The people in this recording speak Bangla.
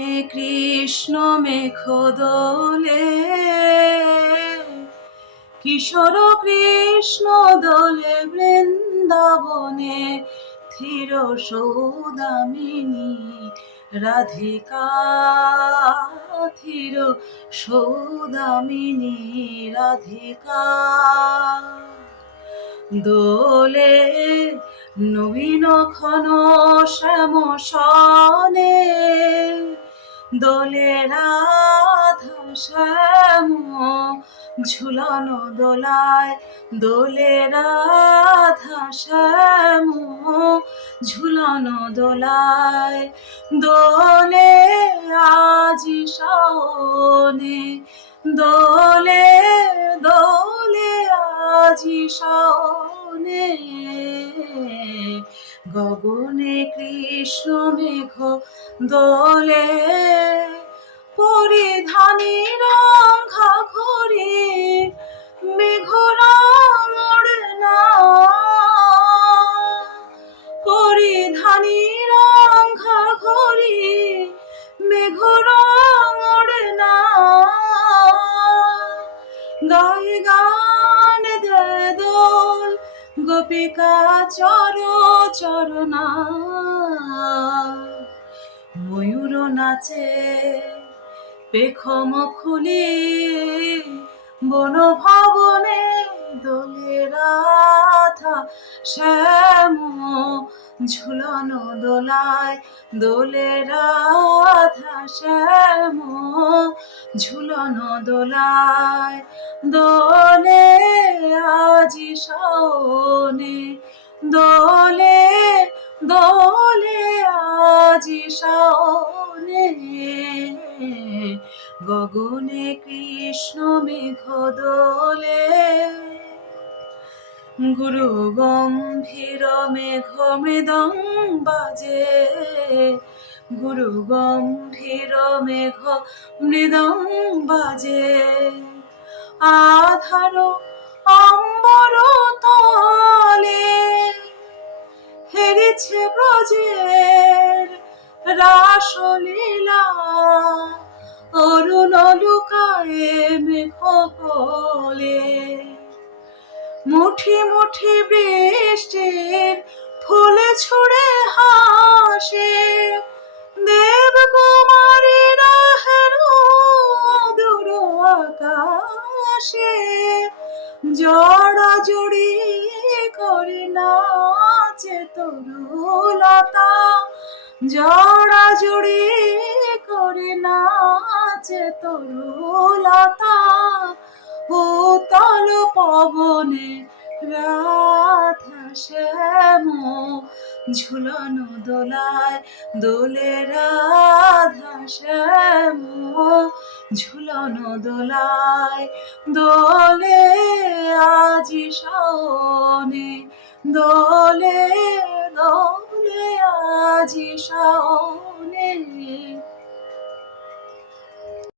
গগনে কৃষ্ণ মেঘ দোলে, কিশোর কৃষ্ণ দোলে বৃন্দাবনে, থির সৌদামিনী রাধিকা, থির সৌদামিনী রাধিকা। দোলে নবীন ঘন শ্যাম সনে, দোলে রাধা শ্যাম ঝুলনো দোলায়, দোলে রাধা শ্যাম ঝুলনো দোলায়। দোলে আজি শাওনে, দোলে দোলে আজি শাওনে, গগনে কৃষ্ণ মেঘ দোলে। পরিধানী রঙা ঘরে মেঘ রঙ ওড়না, পরিধানী রঙা ঘরে মেঘ রঙ ওড়না, গায়ে গান দে দোল গোপিকা চর চরণা, ময়ূর নাচে পেখম খুলি বন ভবনে, দোলে রাধা শ্যাম ঝুলনো দোলায়, দোলে রাধা শ্যাম ঝুলনো দোলায়। দোলে আজি শাওনে, দোলে দোলে আজি শাওনে, গগনে কৃষ্ণ মেঘ দোলে। গুরু গম্ভীর মেঘ মৃদঙ্গ বাজে, গুরু গম্ভীর মেঘ মৃদঙ্গ বাজে, আধার অম্বর তলে হেরেছে ব্রজের রাসলীলা, অরুণ লুকায়ে মেঘ কোলে, মুঠি মুঠি বৃষ্টির ফুলে ছুড়ে হাসে, দেব কুমারীরা হেরো দূর আকাশে, জড়া জড়ি করে নাচে তরুলতা, জড়া জড়ি করে নাচে তরুলতা, ভূতল পবনে রাধা শ্যাম ঝুলনো দোলায়, দোলে রাধা শ্যাম ঝুলনো দোলায়। দোলে আজি শাওনে, দোলে দোলে আজি শাওনে।